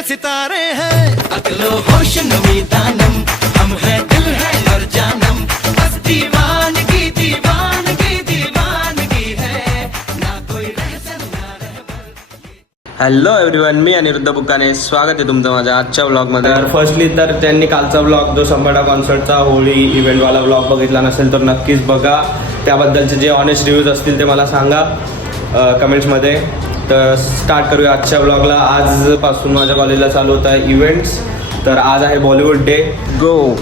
मेरे सितारे हैं अगलो होश नमी दानम हम है दिल है और जानम बस दीवानगी दीवानगी दीवानगी है ना कोई रहसन ना रहबर। हॅलो एव्हरीवन, मी अनिरुद्ध बुकाने स्वागत आहे तुमचं माझ्या आजच्या व्लॉगमध्ये. तर फर्स्टली तर त्यांनी कालचा व्लॉग जो संभाटा कॉन्सर्टचा होळी इव्हेंटवाला व्लॉग बघितला नसेल तर नक्कीच बघा. त्याबद्दलचे जे ऑनेस्ट रिव्ह्यूज असतील ते मला सांगा कमेंट्समध्ये. तर स्टार्ट करूया आजच्या व्लॉगला. आजपासून माझ्या कॉलेजला चालू होत आहे इव्हेंट्स. तर आज आहे बॉलिवूड डे. गो.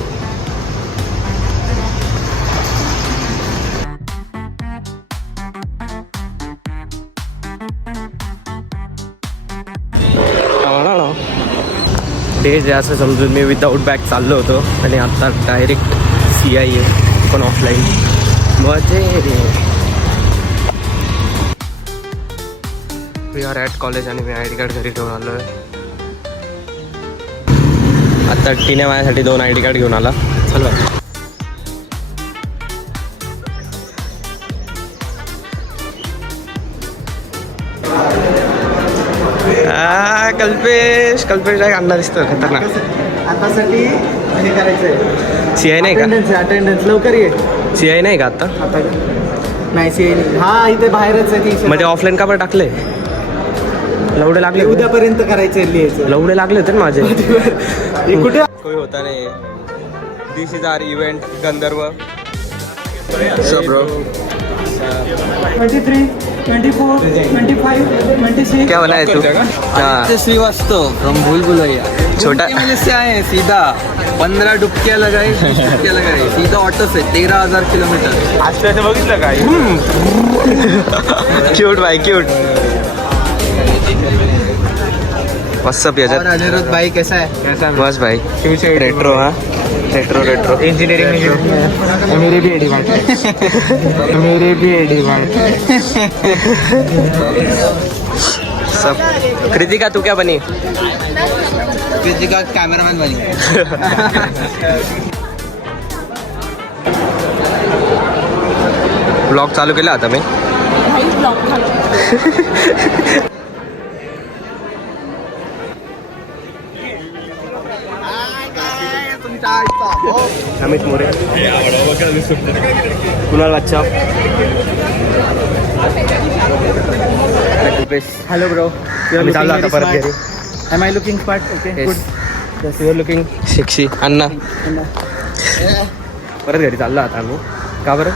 डे जे असं समजून मी विदाऊट बॅग चाललो होतो आणि आता डायरेक्ट CI आहे पण ऑफलाईन. मजे वी आर ॲट कॉलेज आणि मी ID कार्ड घरी ठेवून आलो आहे. आता टीने माझ्यासाठी 2 ID कार्ड घेऊन आला. चला कल्पेश काय आणणार दिसतं खतरनाक. आतासाठी हे करायचंय CI नाही का? अटेंडन्स लवकर ये. CI नाही का आता? नाही CI हा इथे बाहेरच आहे ती. म्हणजे ऑफलाईन का बरं टाकले? लवडे लागले. उद्यापर्यंत करायचंय लिहायचं. लवडे लागले होते ना माझे. कुठे कोई होता नाही. This is our event Gandharva. So bro 23, 24, 25, 26. क्या बना है तू? हाँ श्रीवास्तव फ्रॉम भूल भुलैया. छोटा से आए सीधा 15 डुबकियां लगाई 20 डुबकियां लगाई सीधा ऑटो से 13,000 किलोमीटर. आज त्याचं बघितलं काय? क्यूट भाई क्यूट. व्हाट्सअप याच्यात. अनिरुद्ध भाई कैसा है? बस भाई रेट्रो. हाँ रेट्रो इंजीनियरिंग मेरे भी एडी सब. कृतिका तू क्या बनी? कृतिका कैमरामैन बनी. ब्लॉग चालू केला आता मी. अमित मोरे, कुणाल बच्चा. Hello bro. आम्ही चाललो आता परत घरी. Am I looking smart? Okay, good. You are looking sexy. अण्णा परत घरी चाललो आता आम्ही. का बरं?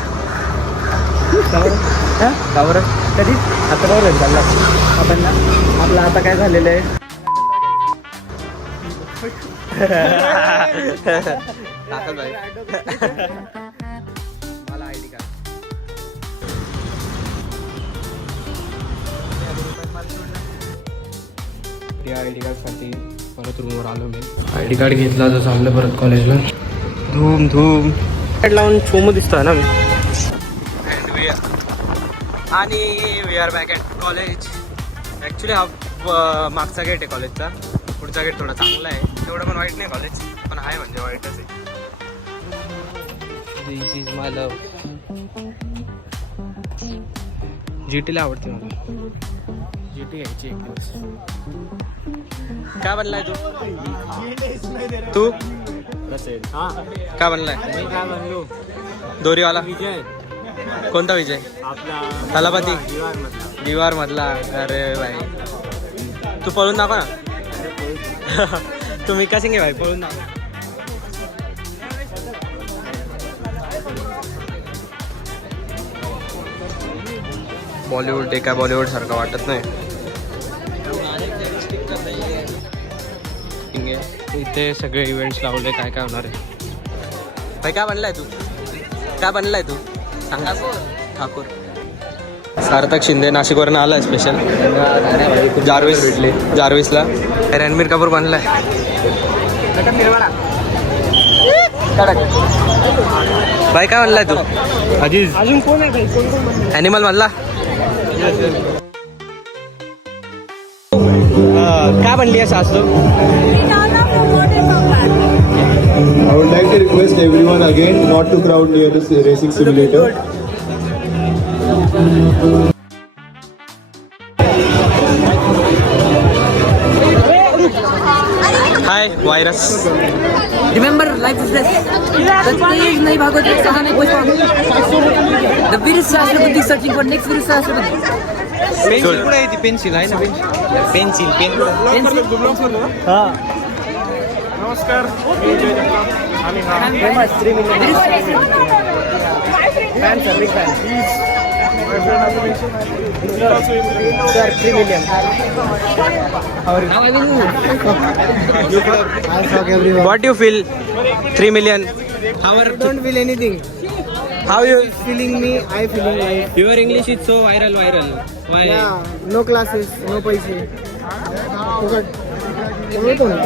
का बरं? कधी आता बरोबर घरी चालला आपण ना आपलं आता काय झालेलं आहे. दाखल भाई. मला ID कार्ड. या ID कार्डसाठी परत रूमवर आलो मी. ID कार्ड घेतला तर चाललं परत कॉलेजला. धूम कार्ड लावून छोमो दिसतोय ना मी. आणि we are back at college. Actually हा मागचा गेट आहे कॉलेजचा. पुढचा गेट थोडा चांगला आहे. तेवढं पण वाईट नाही कॉलेज, पण आहे म्हणजे वाईटच आहे. दिस इज माय लव. GT ला आवडते मला. GT घ्यायची एक दिवस. काय बनलाय तू? काय बनलाय? दोरीवाला. कोणता विजय? तलापती दिवार मधला. अरे भाई तू पळून दाखव ना. तुम्ही कसे घे भाई पळून दाखव. बॉलिवूड डे काय बॉलिवूड सारखं वाटत नाही. इथे सगळे इव्हेंट्स लावले. काय होणार आहे भाई? काय बनलाय तू? सांगा. ठाकूर. सार्थक शिंदे नाशिकवरून आलाय स्पेशल. जार्विसला. रणबीर कपूर बनलाय. भाई काय बनलाय तू? अजीज. अजून कोण आहे? ॲनिमल मधला. काय बनली आहे सास तू? I would like to request everyone again not to crowd near the racing simulator. High virus. Remember, life is best. The stage nahi bhagote, kahan nahi pahunch paoge. The Veer Sahasrapati searching for next Veer Sahasrapati. Pencil कुठे आहे ती pencil आहे ना pencil pencil नमस्कार Famous 3 million. Fan sir big fan sir 3 million. Now I will. I fuck everyone. What you feel 3 million. I don't feel anything. How you Feeling me, I feeling life. Your English is so viral Y Yeah, no classes, no पैसे. फुकट. बोलतो ना.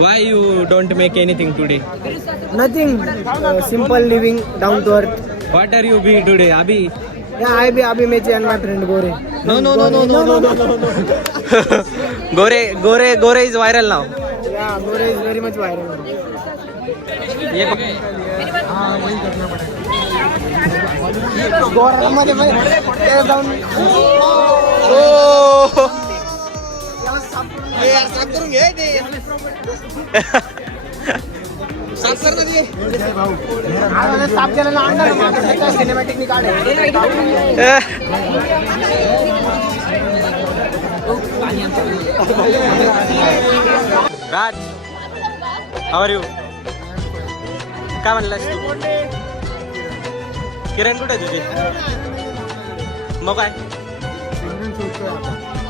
Y you don't make anything today. Nothing. Simple living, down to earth. What are you be today अभी. Yeah, I be Abhi and my friend Gore. No. Gore is viral now. Yeah, Gore is very much viral. गोरामध्ये जाऊन साफ केलेला अंडा cinematic मी काढ. राज how are you. काय म्हणलास तू. किरण कुठे आहे तुझी. मग काय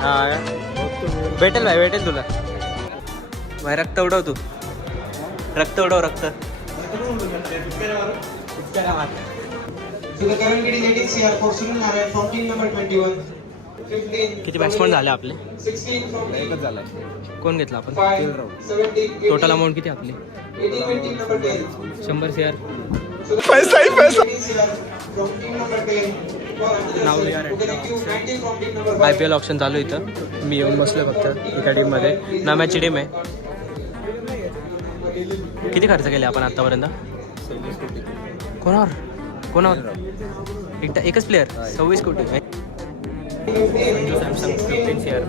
हा भेटेल तुला. भाई रक्त उडव तू. रक्त उडव रक्त. किती बॅट्समॅन झाले आपले. एकच झाला. कोण घेतला आपण. टोटल अमाऊंट किती आपली. 100 CR. IPL ऑप्शन चालू इथं. मी येऊन बसलो फक्त एका टीममध्ये. नाम्याची टीम आहे. किती खर्च केले आपण आतापर्यंत. कोणावर एकच प्लेअर 26 कोटी. Samsung 15 CR.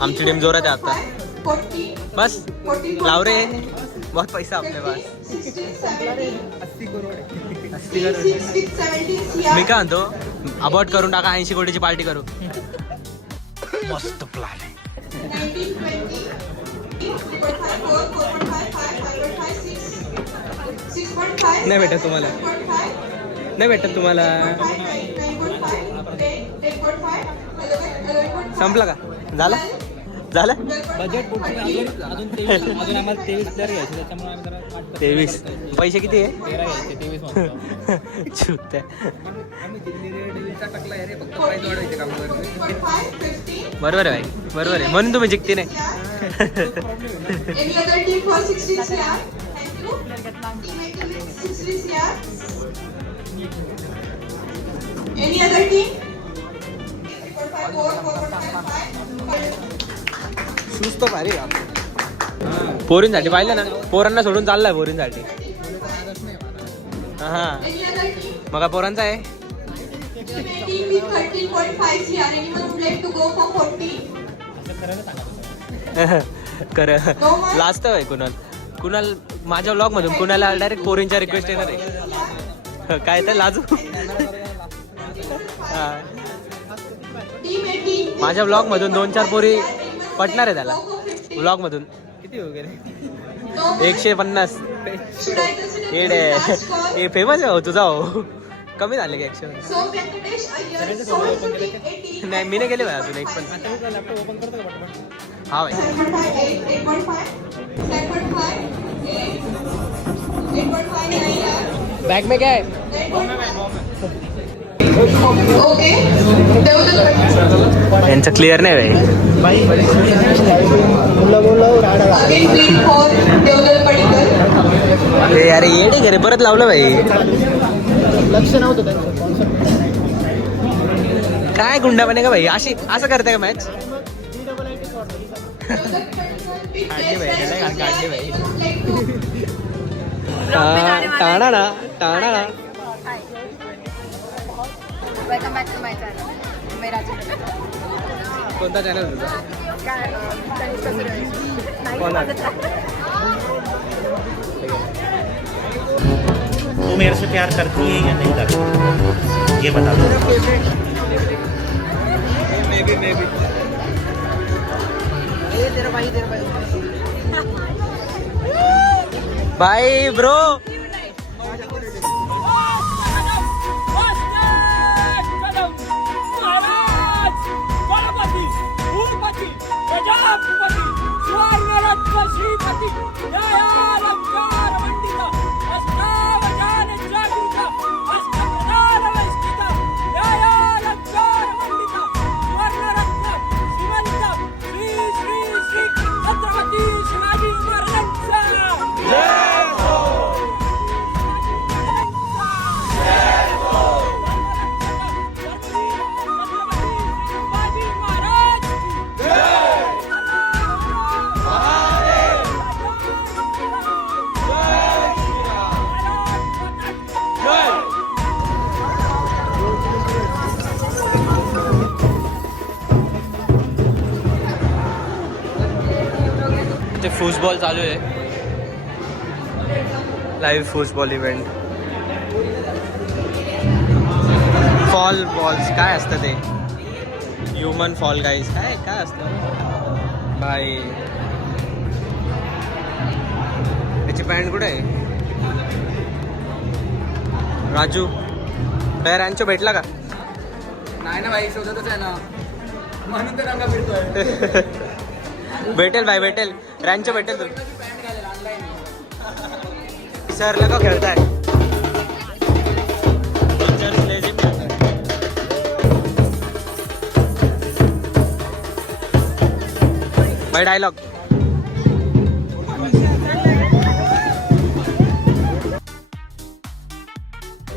आमची टीम जोरात आहे आता. बस लाव रे. बहुत पैसा आपले पास. 80 करोड. मी काय म्हणतो अबॉर्ट करून टाका. 80 कोटीची पार्टी करू. मस्त प्लॅन आहे. नाही भेटत तुम्हाला. संपला का. झालं बजेट अजून 23 प्लेअर घ्यायचे त्याच्यामुळे आम्ही जरा 23. पैसे किती आहे. 13 घ्यायचे 23 छुत्या. टाकला रे फक्त प्राइस वाढवायचे काम करते. बरोबर आहे भाई. बरोबर आहे म्हणून तुम्ही जिंकते नाही. Any other team for 16 CR? Thank you. Team 18 with 16 CR. Any other team? 4.5. Shoes तर भारी आहे. पोरींसाठी पाहिलं ना. पोरांना सोडून चाललाय पोरींसाठी. हा Any other team? मग पोरांचा आहे. Team 18 with 13.5 CR. Anyone would like to go for 40? कर लास्ट आहे कुणाल माझ्या व्लॉग मधून कुणाला डायरेक्ट पोरींच्या रिक्वेस्ट येणार आहे. काय तर लाजू. Team 18 with माझ्या व्लॉग मधून 2-4 पोरी पटणार आहे त्याला. व्लॉग मधून किती हो गेले. 150. Should I consider येड this last call? हे फेमस आहे हो तुझा हो. कमी झाले की action. So Venkatesh Iyer, Soul to team 18. नाही मी नाही गेले भाई अजून एक पण. हा भाई 7.5, 8.5, 7.5, 8.5, बॅग में काय. Okay. यांचं क्लिअर नाही भाई. Again, please for Deodal Padikar. अरे येडे घरे परत लावलं भाई. लक्ष नव्हतं त्यांचं. काय गुंडापणे का भाई. अशी असं करते का match. Deodal Padikar, big place. काढली भाई. टाणा ना टाणा ना. Welcome back to my channel मेरा चॅनल. कोणता चॅनल तुझा? काय तू मेरे से प्यार करती है या नहीं करती ये बता दो. Bye bro. ते फुटबॉल चालू आहे. Live football event. Fall balls काय असतं ते? ह्युमन फॉल गाईज काय काय असतं बाई? त्याची पॅन्ट कुठे आहे? राजू काय रँचो भेटला का? नाही ना भाई, शोधतच आहे ना, म्हणून तर रंगा फिरतोय. भेटेल भाई भेटेल. रँचो भेटेल. तू सर लगा खेळताय. भाई dialogue.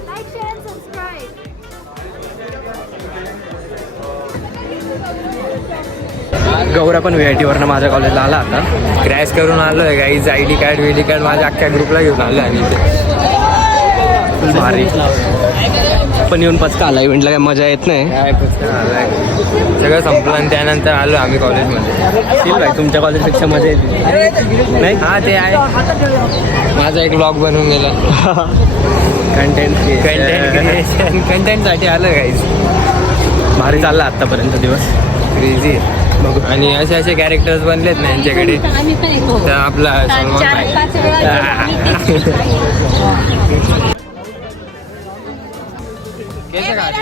Like share subscribe. Gaura पण VIT वरनं माझ्या कॉलेजला आला आता. क्रॅश करून आलो आहे गाईज. ID कार्ड माझ्या अख्ख्या ग्रुपला घेऊन आलो आणि ते भारी पण येऊन पचका आला. इव्हेंटला काय मजा येत नाही. काय सगळं संपलं आणि त्यानंतर आलो आम्ही कॉलेजमध्ये. भाई तुमच्या कॉलेजपेक्षा मजा येते नाही? हा ते आहे. माझा एक ब्लॉग बनवून गेला. कंटेंटसाठी आलं काहीच. भारी चालला आत्तापर्यंत दिवस. क्रेझी. आणि असे असे कॅरेक्टर्स बनलेत ना यांच्याकडे. तर आपला सलमान कैसे खाते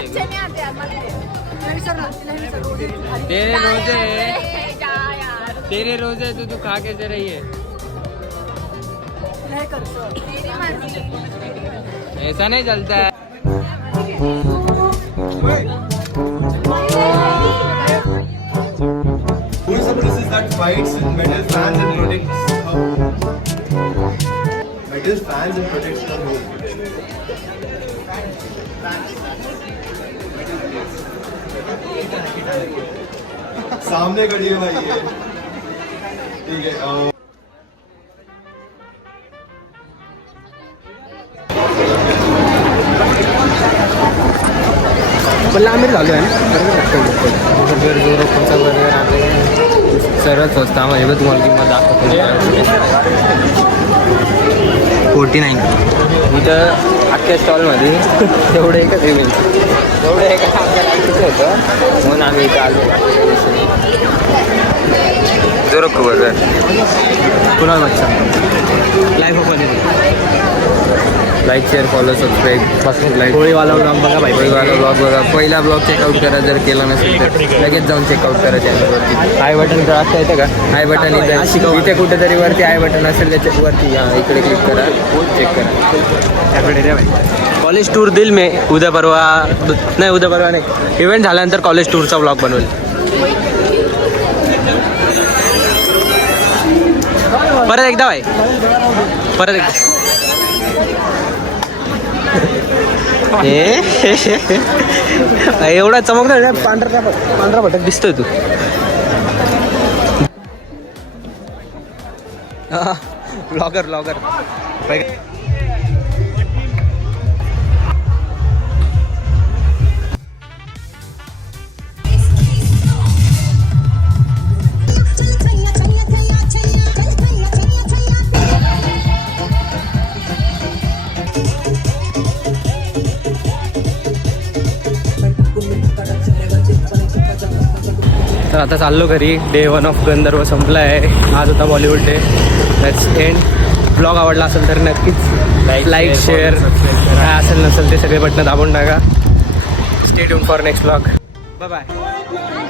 तेरे रोजे तो तू खा कैसे रही है? ऐसा नहीं चलता है. Who is the person that fights metal fans and protects metal fans and protects the home? सामने खड़ी है भाई ये. ठीक है. पण आम्ही झालो आहे सर्वात स्वस्त आम्हाला तुम्हाला किंमत दाखवतो. 49 इथं अख्ख्या स्टॉलमध्ये तेवढं एकच इव्हेंट. एवढं हे काय आमच्या लाईटीचं होतं म्हणून आम्ही इथं आलो. जोरक बर्गर पुन्हा मच्छा live open like share follow subscribe पासून लाईक. होळीवाला ब्लॉग बघा भाई. होळीवाला ब्लॉग बघा. पहिला ब्लॉग चेकआउट करा जर केला नसेल तर लगेच जाऊन चेकआउट करा चॅनलवरती. आय बटन टाकता येतं का? आय बटन इथे कुठेतरी वरती आय बटन असेल त्याच्यावरती इकडे क्लिक करा. चेक करा. त्याकडे रे भाई. कॉलेज टूर दिल में उद्या परवा नाही इव्हेंट झाल्यानंतर कॉलेज टूरचा ब्लॉग बनवेल. परत एकदा भाई. परत एकदा. एवढा चमकदार पांढरा भटक दिसतोय तू. ब्लॉगर तर आता चाललो घरी. डे 1 ऑफ गंधर्व संपला आहे. आज होता Bollywood day. Let's end. Blog आवडला असेल तर नक्कीच लाईक शेअर काय असेल नसेल ते सगळे बटणं दाबून टाका. Stay tune for next blog. Bye bye.